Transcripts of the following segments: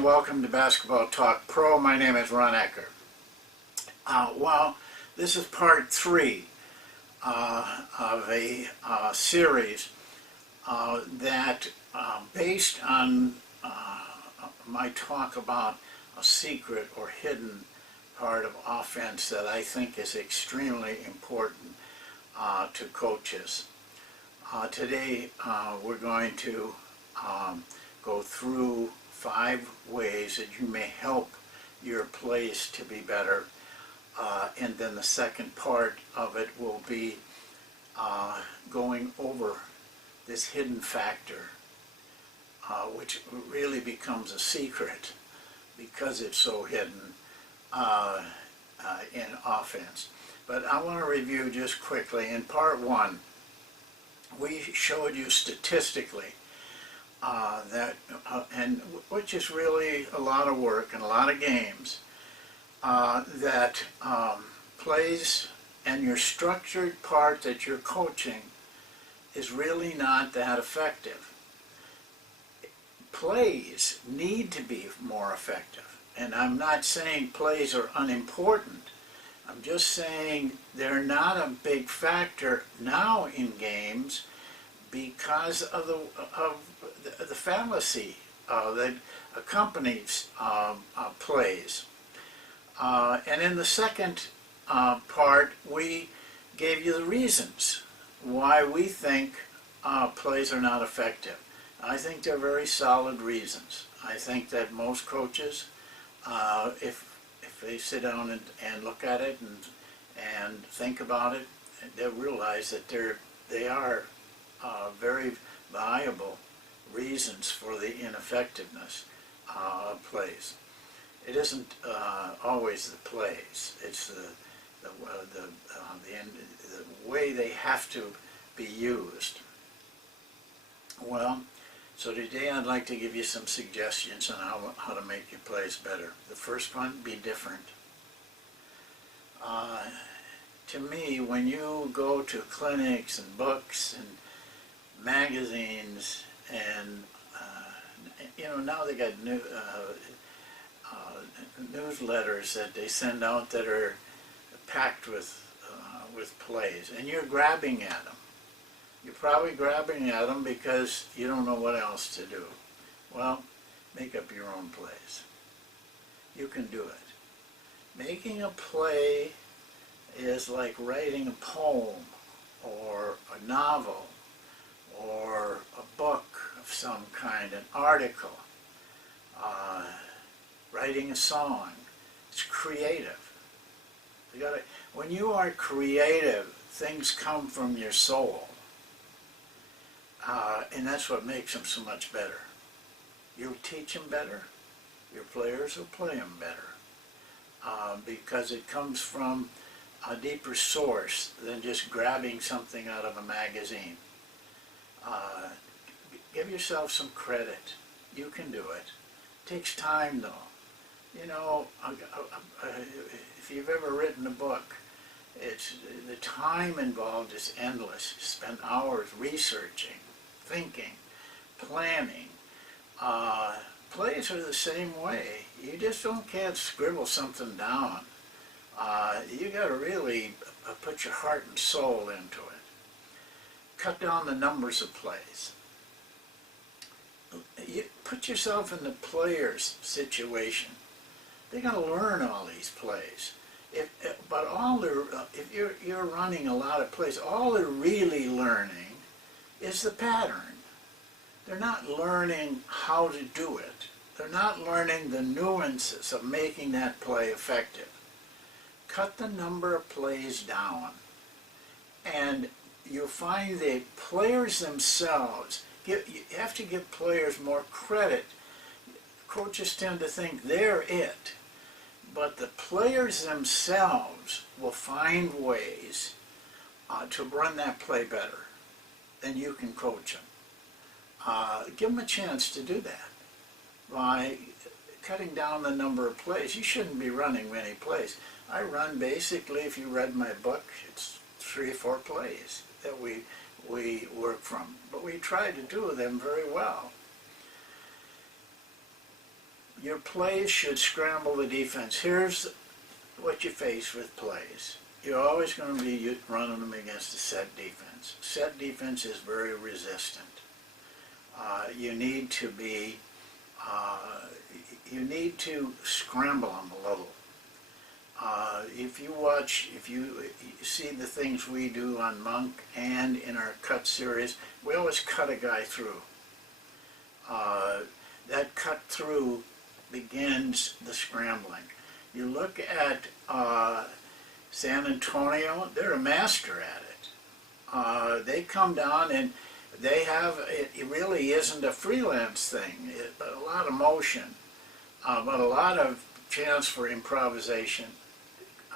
and welcome to Basketball Talk Pro. My name is Ron Ecker. Well, this is part 3 of a series that based on my talk about a secret or hidden part of offense that I think is extremely important to coaches. Today we're going to go through 5 ways that you may help your plays to be better, and then the second part of it will be going over this hidden factor, which really becomes a secret because it's so hidden in offense. But I want to review just quickly. In part 1, we showed you statistically and which is really a lot of work and a lot of games, that plays and your structured part that you're coaching is really not that effective. Plays need to be more effective, and I'm not saying plays are unimportant. I'm just saying they're not a big factor now in games because of the fallacy that accompanies plays. And in the second part, we gave you the reasons why we think plays are not effective. I think they're very solid reasons. I think that most coaches, if they sit down and look at it and think about it, they'll realize that they are very valuable reasons for the ineffectiveness of plays. It isn't always the plays. It's the way they have to be used. Well, so today I'd like to give you some suggestions on how to make your plays better. The first one, be different. To me, when you go to clinics and books and magazines and now they got newsletters that they send out that are packed with plays, and you're grabbing at them. You're probably grabbing at them because you don't know what else to do. Well, make up your own plays. You can do it. Making a play is like writing a poem or a novel or a book of some kind, an article, writing a song. It's creative. When you are creative, things come from your soul, and that's what makes them so much better. You teach them better, your players will play them better, because it comes from a deeper source than just grabbing something out of a magazine. Give yourself some credit. You can do it. It takes time, though. If you've ever written a book, the time involved is endless. You spend hours researching, thinking, planning. Plays are the same way. You just can't scribble something down. You got to really put your heart and soul into it. Cut down the numbers of plays. You put yourself in the player's situation. They're going to learn all these plays. If you're running a lot of plays, all they're really learning is the pattern. They're not learning how to do it. They're not learning the nuances of making that play effective. Cut the number of plays down, and you'll find the players themselves, you have to give players more credit. Coaches tend to think they're it, but the players themselves will find ways to run that play better than you can coach them. Give them a chance to do that by cutting down the number of plays. You shouldn't be running many plays. I run basically, if you read my book, it's 3 or 4 plays that we work from, but we try to do them very well. Your plays should scramble the defense. Here's what you face with plays. You're always going to be running them against a set defense. Set defense is very resistant. You need to be, you need to scramble them a little. If you see the things we do on Monk and in our cut series, we always cut a guy through. That cut through begins the scrambling. You look at San Antonio, they're a master at it. They come down and they have, it really isn't a freelance thing, but a lot of motion, but a lot of chance for improvisation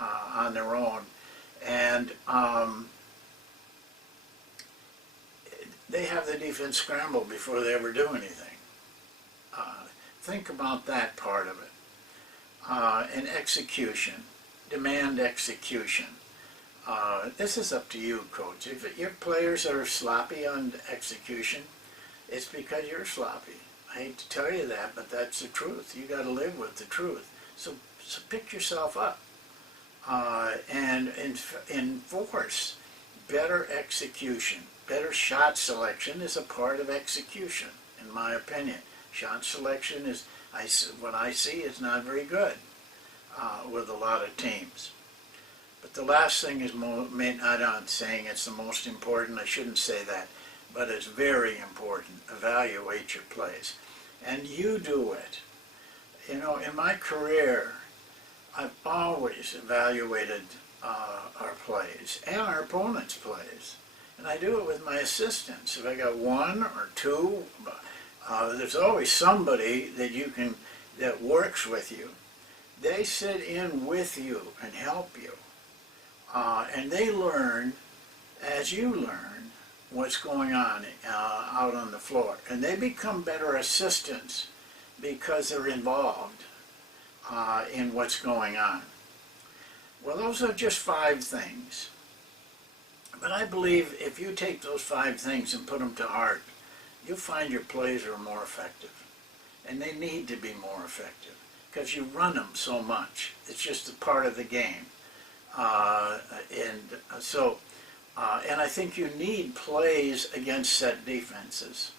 on their own. And they have the defense scramble before they ever do anything. Think about that part of it. And execution, demand execution. This is up to you, coach. If your players are sloppy on execution, it's because you're sloppy. I hate to tell you that, but that's the truth. You got to live with the truth. So pick yourself up and enforce better execution. Better shot selection is a part of execution, in my opinion. Shot selection is, what I see, is not very good with a lot of teams. But the last thing is, I'm saying it's the most important, I shouldn't say that, but it's very important. Evaluate your plays. And you do it. You know, in my career, I've always evaluated our plays and our opponents' plays. And I do it with my assistants. If I got one or two, there's always somebody that works with you. They sit in with you and help you. And they learn as you learn what's going on out on the floor. And they become better assistants because they're involved in what's going on. Well, those are just 5 things. But I believe if you take those 5 things and put them to heart, you'll find your plays are more effective. And they need to be more effective because you run them so much. It's just a part of the game. And I think you need plays against set defenses.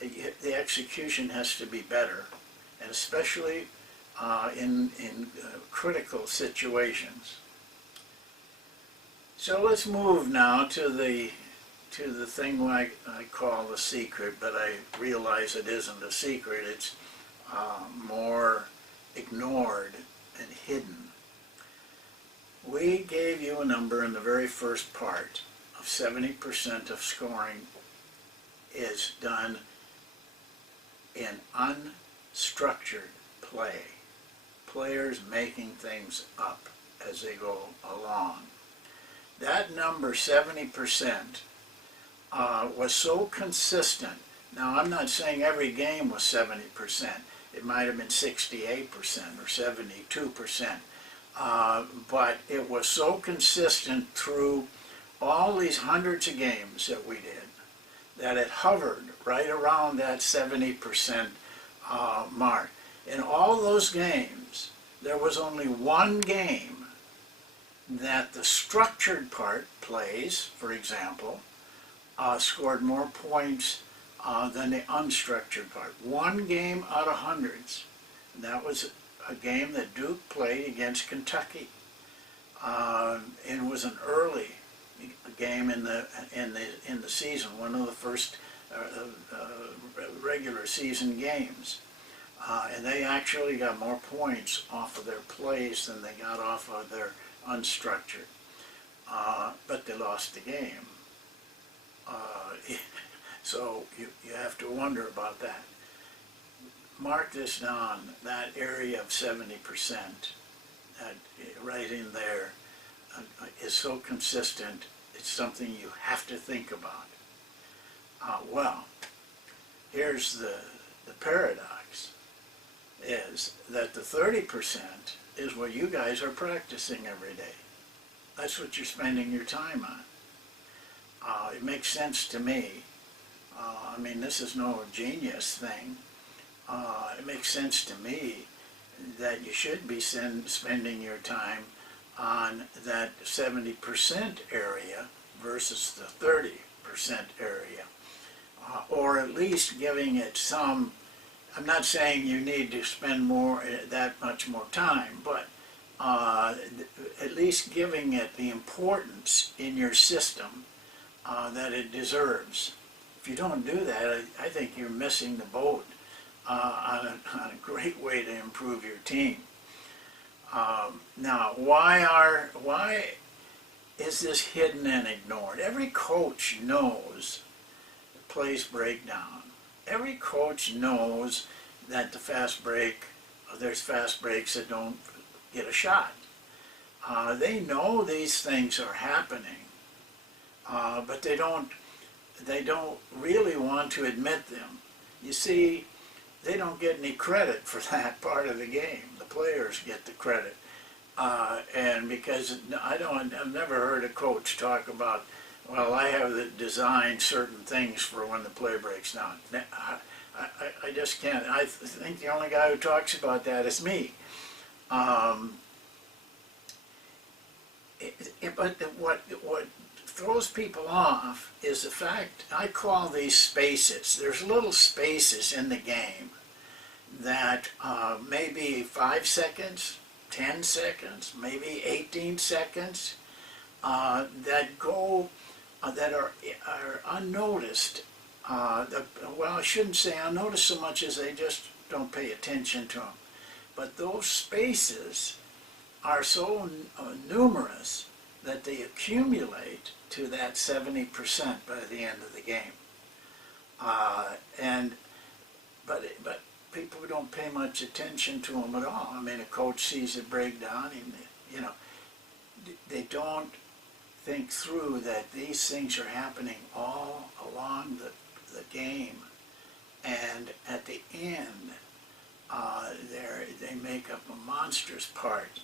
The execution has to be better, and especially in critical situations. So let's move now to the thing I call the secret, but I realize it isn't a secret. It's more ignored and hidden. We gave you a number in the very first part of 70% of scoring is done in unstructured play. Players making things up as they go along. That number, 70%, was so consistent. Now, I'm not saying every game was 70%. It might have been 68% or 72%. But it was so consistent through all these hundreds of games that we did that it hovered right around that 70% mark. In all those games, there was only one game that the structured part, plays, for example, scored more points than the unstructured part. One game out of hundreds. And that was a game that Duke played against Kentucky. And it was an early game in the season, one of the first regular season games. And they actually got more points off of their plays than they got off of their unstructured. But they lost the game. So you have to wonder about that. Mark this down, that area of 70%, that right in there, is so consistent, it's something you have to think about. Well, here's the paradox, is that the 30% is what you guys are practicing every day. That's what you're spending your time on. It makes sense to me. I mean, this is no genius thing. it makes sense to me that you should be spending your time on that 70% area versus the 30% area. Or at least giving it some, I'm not saying you need to spend that much more time, but at least giving it the importance in your system that it deserves. If you don't do that, I think you're missing the boat on a great way to improve your team. Now, why is this hidden and ignored? Every coach knows plays break down. Every coach knows that there's fast breaks that don't get a shot. They know these things are happening, but they don't really want to admit them. You see, they don't get any credit for that part of the game. The players get the credit. And because I've never heard a coach talk about, well, I have designed certain things for when the play breaks down. I just can't. I think the only guy who talks about that is me. But what throws people off is the fact, I call these spaces. There's little spaces in the game that maybe 5 seconds, 10 seconds, maybe 18 seconds that go that are unnoticed. Well, I shouldn't say unnoticed so much as they just don't pay attention to them. But those spaces are so numerous that they accumulate to that 70% by the end of the game. But people don't pay much attention to them at all. I mean, a coach sees it break down, and they don't think through that these things are happening all along the game, and at the end, they make up a monstrous part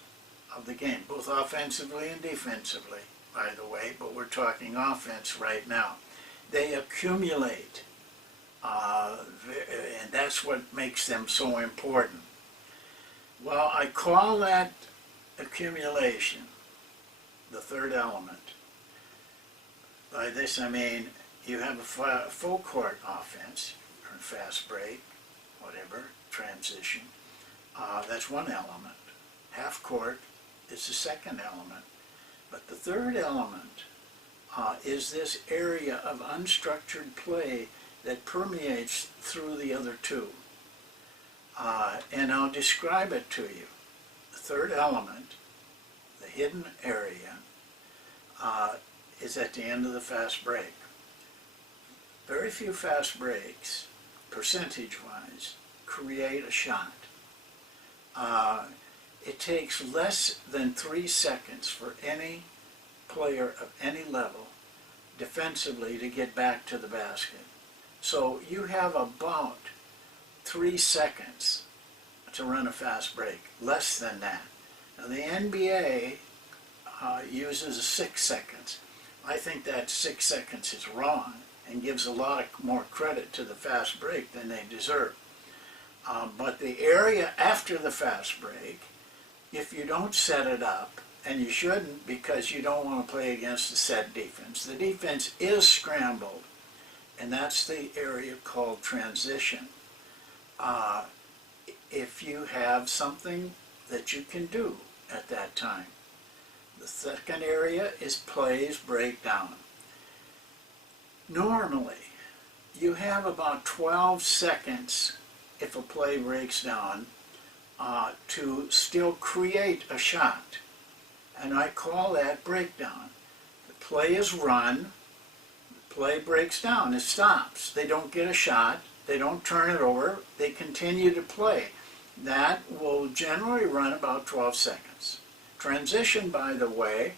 of the game, both offensively and defensively, by the way, but we're talking offense right now. They accumulate, and that's what makes them so important. Well, I call that accumulation the third element. By this I mean you have a full court offense, or fast break, whatever, transition. That's one element. Half court is the second element. But the third element is this area of unstructured play that permeates through the other two. And I'll describe it to you. The third element, the hidden area, is at the end of the fast break. Very few fast breaks, percentage-wise, create a shot. It takes less than 3 seconds for any player of any level defensively to get back to the basket. So you have about 3 seconds to run a fast break, less than that. Now the NBA uses 6 seconds. I think that 6 seconds is wrong and gives a lot more credit to the fast break than they deserve. But the area after the fast break, if you don't set it up, and you shouldn't because you don't want to play against the set defense. The defense is scrambled, and that's the area called transition. If you have something that you can do at that time. The second area is plays breakdown. Normally, you have about 12 seconds if a play breaks down to still create a shot. And I call that breakdown. The play is run, the play breaks down, it stops. They don't get a shot, they don't turn it over, they continue to play. That will generally run about 12 seconds. Transition, by the way,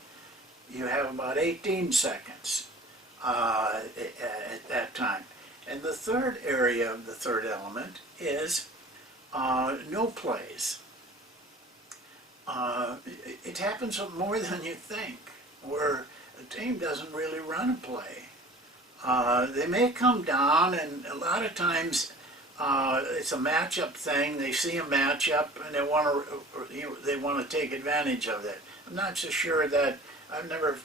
you have about 18 seconds at that time. And the third area of the third element is no plays. It happens more than you think, where a team doesn't really run a play. They may come down, and a lot of times it's a matchup thing. They see a matchup and they want to take advantage of that. I'm not so sure that I've never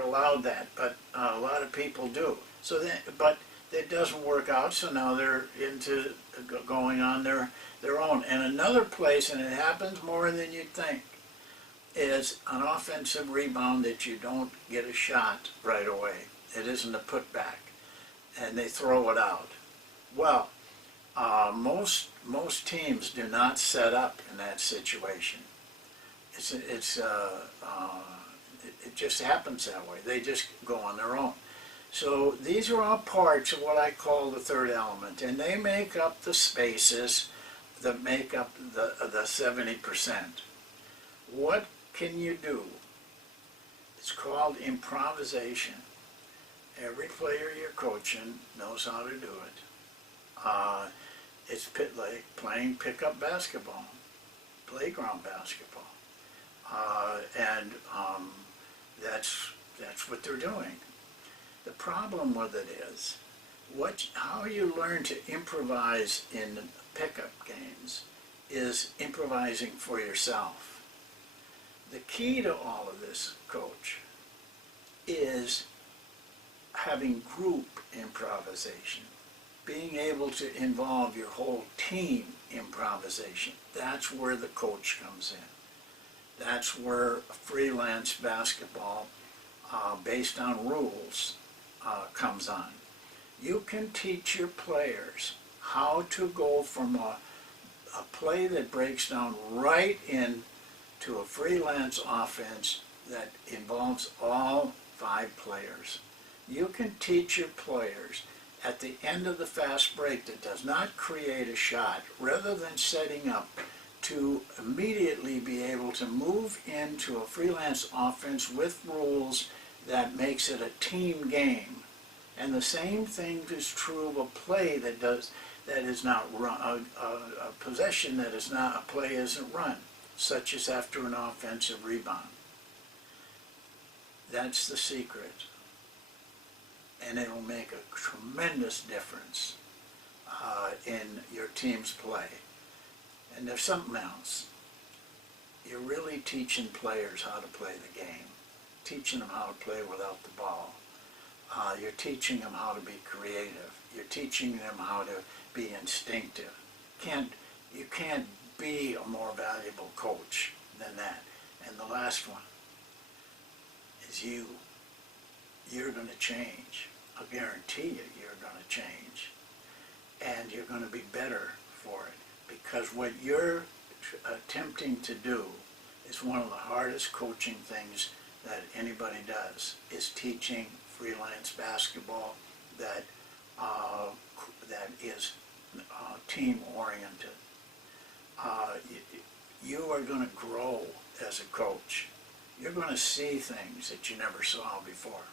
allowed that, but a lot of people do. So but it doesn't work out. So now they're into going on their own. And another place, and it happens more than you'd think, is an offensive rebound that you don't get a shot right away. It isn't a putback, and they throw it out. Well, most teams do not set up in that situation. It just happens that way. They just go on their own. So these are all parts of what I call the third element, and they make up the spaces that make up the 70%. What can you do? It's called improvisation. Every player you're coaching knows how to do it. It's like playing pickup basketball, playground basketball, and that's what they're doing. The problem with it is how you learn to improvise in pickup games is improvising for yourself. The key to all of this, coach, is having group improvisation, being able to involve your whole team improvisation. That's where the coach comes in. That's where freelance basketball based on rules comes on. You can teach your players how to go from a play that breaks down right into a freelance offense that involves all 5 players. You can teach your players at the end of the fast break that does not create a shot, rather than setting up, to immediately be able to move into a freelance offense with rules that makes it a team game. And the same thing is true of a play that is not run, a possession that is not, a play isn't run, such as after an offensive rebound. That's the secret. And it'll make a tremendous difference in your team's play. And there's something else. You're really teaching players how to play the game, teaching them how to play without the ball. You're teaching them how to be creative. You're teaching them how to be instinctive. You can't be a more valuable coach than that. And the last one is you. You're going to change. I guarantee you, you're going to change. And you're going to be better for it. Because what you're attempting to do is one of the hardest coaching things that anybody does, is teaching freelance basketball that is team-oriented. You are going to grow as a coach. You're going to see things that you never saw before.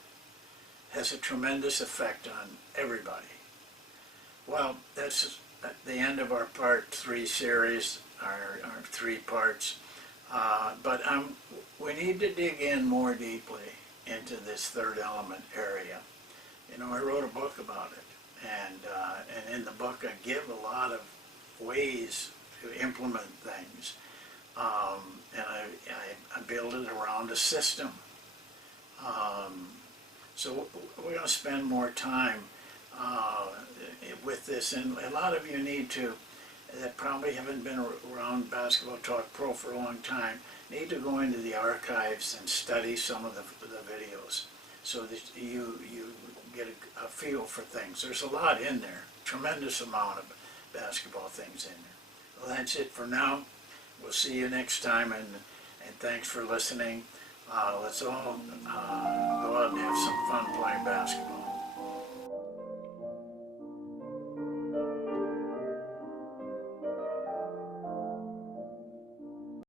Has a tremendous effect on everybody. Well, that's at the end of our part 3 series, our 3 parts. But we need to dig in more deeply into this third element area. You know, I wrote a book about it, and in the book I give a lot of ways to implement things, and I build it around a system. So we're going to spend more time with this, and a lot of you need to, that probably haven't been around Basketball Talk Pro for a long time, need to go into the archives and study some of the videos so that you get a feel for things. There's a lot in there, tremendous amount of basketball things in there. Well, that's it for now. We'll see you next time, and thanks for listening. Let's all go out and have some fun playing basketball.